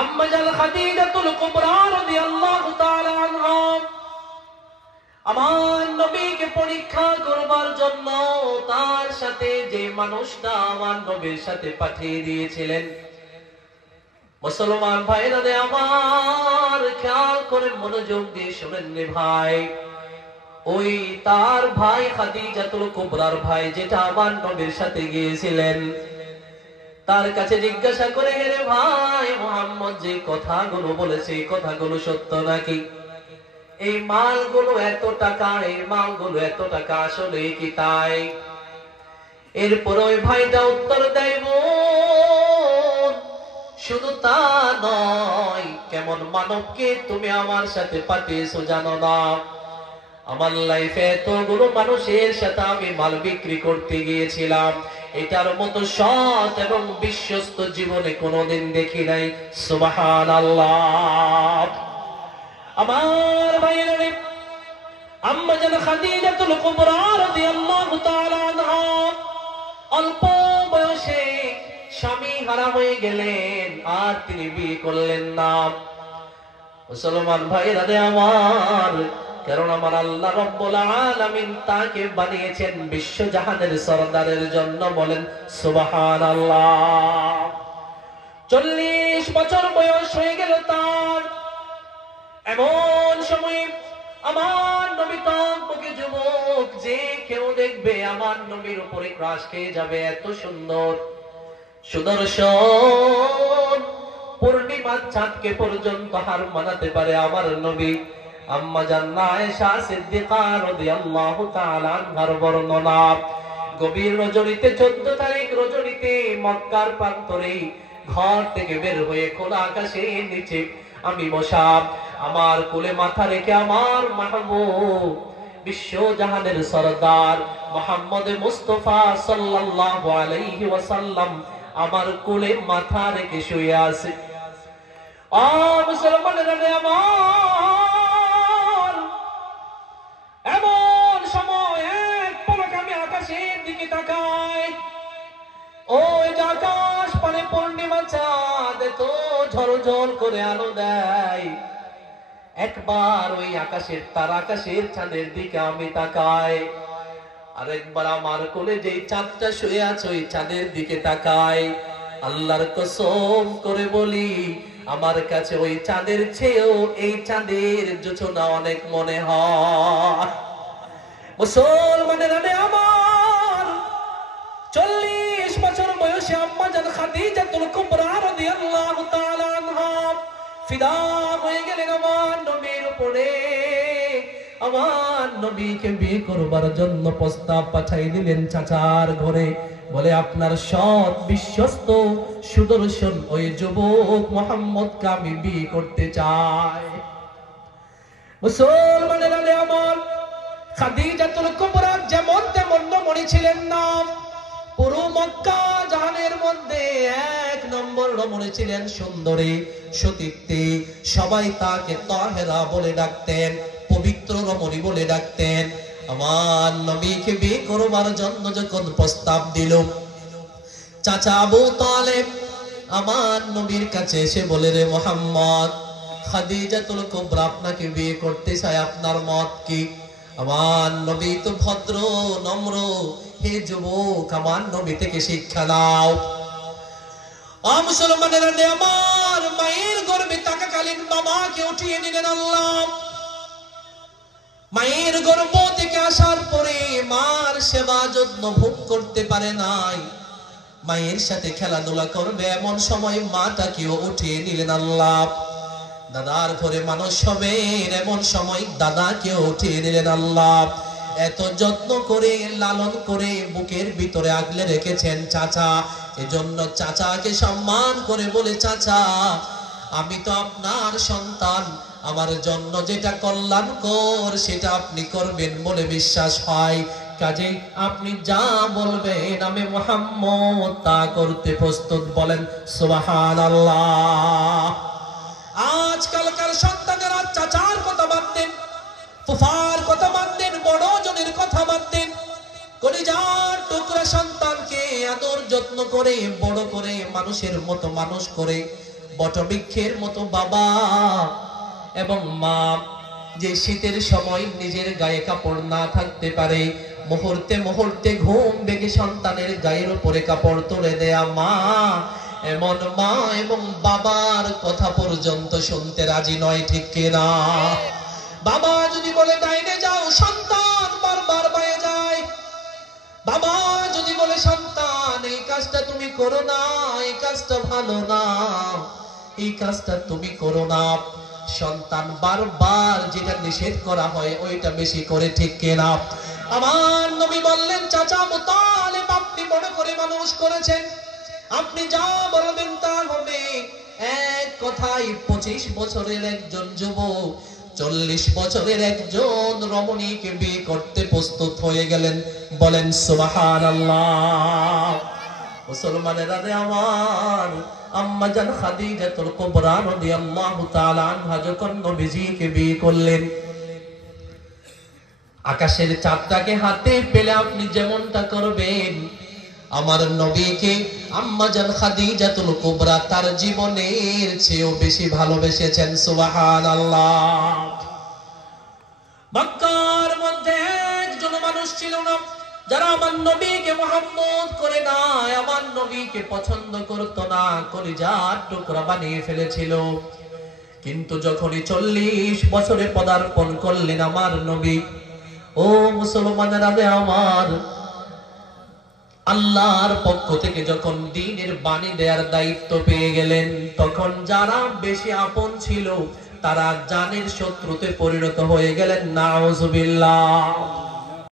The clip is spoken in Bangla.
আম্মা জান খাদিজাতুল কুবরা রাদিয়াল্লাহু তাআলা আনহা আমার নবীকে পরীক্ষা করবার জন্য তার সাথে যে মানুষটা আমার নবীর সাথে পাঠিয়ে দিয়েছিলেন। মুসলমান ভাইরা রে আমার, খেয়াল করে মনোযোগ দিয়ে শুনেন রে ভাই, ওই তার ভাই খাদিজাতুল কুবরার ভাই যেটা আমার নবীর সাথে গিয়েছিলেন, তার কাছে জিজ্ঞাসা করে, রে ভাই মুহাম্মদ যে কথাগুলো বলেছে কথাগুলো সত্য নাকি? এই মালগুলো এত টাকা, এই মালগুলো এত টাকা আসলে কি তাই? এরপর ওই ভাইটা উত্তর দেয়, শুধু তা নয়, কেমন মানবকে তুমি আমার সাথে পাঠিয়েছো জানো না? আমার লাইফে এতগুলো মানুষের সাথে আমি মাল বিক্রি করতে গিয়েছিলাম, এটার মতো সৎ এবং বিশ্বস্ত জীবনে কোনোদিন দেখি নাই। সুবহানাল্লাহ। আমার ভাইয়েরা, আম্মা জান খাদিজাতুল কুবরা রাদিয়াল্লাহু তাআলা আনহা অল্প বয়সে স্বামী হারা হয়ে গেলেন, আর তিনি বিয়ে করলেন না। মুসলমান ভাইরা রে আমার, কারণ আমার আল্লাহ রাব্বুল আলামিন তাকে বানিয়েছেন বিশ্বজাহানের সরদারের জন্য। বলেন সুবহানাল্লাহ। 40 বছর বয়স হয়ে গেল তার। এমন সময় আমার নবী তকবকে যুবক, যে কেউ দেখবে আমার নবীর উপরে ক্রাশ খেয়ে যাবে, এত সুন্দর সুদর্শন পূর্ণিমার চাঁদকে পর্যন্ত হার মানাতে পারে আমার নবী। আম্মা জান আয়েশা সিদ্দিকা রাদিয়াল্লাহু তাআলা আনহার বর্ণনা, গভীর রজনীতে 14 তারিখ রজনীতে মক্কার প্রান্তরে ঘর থেকে বের হয়ে খোলা আকাশের নিচে আমি বসা, আমার কোলে মাথা রেখে আমার মাহবুব বিশ্বজাহানের সরদার মুহাম্মদ মুস্তাফা সাল্লাল্লাহু আলাইহি ওয়াসাল্লাম আমার কোলে মাথা রেখে শুয়ে আছে। মুসলমানেরা আমার, এমন সময় এক পলক আমি আকাশের দিকে তাকাই, ওই যে আকাশ পানে পূর্ণিমা চাঁদ তো ঝলঝল করে আলো দেয়, একবার ওই আকাশের তারা আকাশের চাঁদের দিকে আমি তাকাই, আরেকবার আমার কোলে যে চাঁদটা শুয়ে আছে ওই চাঁদের দিকে তাকাই। আল্লাহর কসম করে বলি, আমার কাছে ওই চাঁদের চেয়েও এই চাঁদের জোছনা অনেক মনে হয়। মুসলমানেরা আমার, 40 বছর বয়সে আম্মা জান খাদিজাতুল কুবরা রাদিয়াল্লাহু তাআলা আনহা ফিদা হয়ে গেলেন আমার নবীর উপরে। আমার নবীকে বিয়ে করবার জন্য প্রস্তাব পাঠাই দিলেন চাচার ঘরে। বলে, আপনার সৎ বিশ্বস্ত সুদর্শন ওই যুবক মুহাম্মদকে আমি বিয়ে করতে চাই। মুসলমানেরা আমার, খাদিজাতুল কুবরা যেমন তেমন নমণি ছিলেন না, পুরো মক্কা জাহানের মধ্যে 1 নম্বর রমণী ছিলেন, সুন্দরী সতীত্বী। সবাই তাকে তাহেরা বলে ডাকতেন, পবিত্র রমণী বলে ডাকতেন। আমার নবীকে বিয়ে করবার জন্য যখন প্রস্তাব দিল, চাচা আবু তালেব আমার নবীর কাছে এসে বলে, রে মুহাম্মদ, খাদিজাতুল কুবরা আপনাকে বিয়ে করতে চায়, আপনার মত কি? আমার নবী তো ভদ্র নম্র, হে যুবক আমার নবী থেকে শিক্ষা নাও। মুসলমানেরা আমার, মায়ের গর্ভে থাকাকালীন বাবাকে উঠিয়ে নিলেন আল্লাহ। মায়ের গর্ভ থেকে আসার পরে মার সেবা যত্ন ভোগ করতে পারে নাই, মায়ের সাথে খেলাধুলা করবে, এমন সময় মাটাকেও উঠিয়ে নিলেন আল্লাহ। দাদার ঘরে মানুষ হবে, এমন সময় দাদাকেও উঠিয়ে নিলেন আল্লাহ। এত যত্ন করে লালন করে বুকের ভিতরে আগলে রেখেছেন চাচা, এজন্য চাচাকে সম্মান করে বলে, চাচা আমি তো আপনার সন্তান, আমার জন্য যেটা কল্যাণকর সেটা আপনি করবেন বলে বিশ্বাস হয়, কাজেই আপনি যা বলবেন আমি মুহাম্মদ তা করতে প্রস্তুত। বলেন সুবহানাল্লাহ। আজকালকার সন্তানেরা চাচার কথা বাদ দেন, ফুফার কথা বাদ দেন, বড় জনের কথা বাদ দেন, কলিজার টুকরা সন্তানকে আদর যত্ন করে বড় করে মানুষের মতো মানুষ করে বটবৃক্ষের মতো বাবা এবং মা যে শীতের সময় নিজের গায়ে কাপড় না থাকতে পারে, মুহূর্তে মুহূর্তে ঘুম ভেঙে সন্তানের গায়ের উপরে কাপড় তুলে দেয়া মা, এমন মা এবং বাবার কথা পর্যন্ত শুনতে রাজি নয়, ঠিক কিনা? বাবা যদি বলে ডাইনে যাও, সন্তান বারবার বাইরে যায়। বাবা যদি বলে সন্তান এই কাজটা তুমি করো না, এই কাজটা ভালো না, এই কাজটা তুমি করো না, সন্তান বারবার যেটা নিষেধ করা হয় ওইটা বেশি করে, ঠিক কিনা? আমার নবী বললেন, চাচা মুতালিব আপনি বড় করে মানুষ করেছেন, আপনি যা বলবেন তা হবে। এক কথায় 25 বছরের একজন যুবক 40 বছরের একজন রমণীকে বিয়ে করতে প্রস্তুত হয়ে গেলেন। বলেন সুবহানাল্লাহ। মুসলমানেরা রে আমার, আম্মা জান খাদিজাতুল কুবরা রাদিয়াল্লাহু তাআলা আনহা যখন নবীজিকে বিয়ে করলেন, আকাশের চাঁদটাকে হাতে পেলে আপনি যেমনটা করবেন, আমার নবীকে আম্মা জান খাদিজাতুল কুবরা তার জীবনের চেয়েও বেশি ভালোবেসেছেন। সুবহানাল্লাহ। মক্কার মধ্যে একজন মানুষ ছিল না যারা আমার নবীকে মুহাম্মদ করে না, আমার নবীকে পছন্দ করত না, কলিজার টুকরা বানিয়ে ফেলেছিল। কিন্তু যখনই 40 বছরে পদার্পণ করলেন আমার নবী, ও মুসলমানেরা আমার, আল্লাহর পক্ষ থেকে যখন দ্বীনের বাণী দেওয়ার দায়িত্ব পেয়ে গেলেন, তখন যারা বেশি আপন ছিল তারা জানের শত্রুতে পরিণত হয়ে গেলেন। নাউজুবিল্লাহ।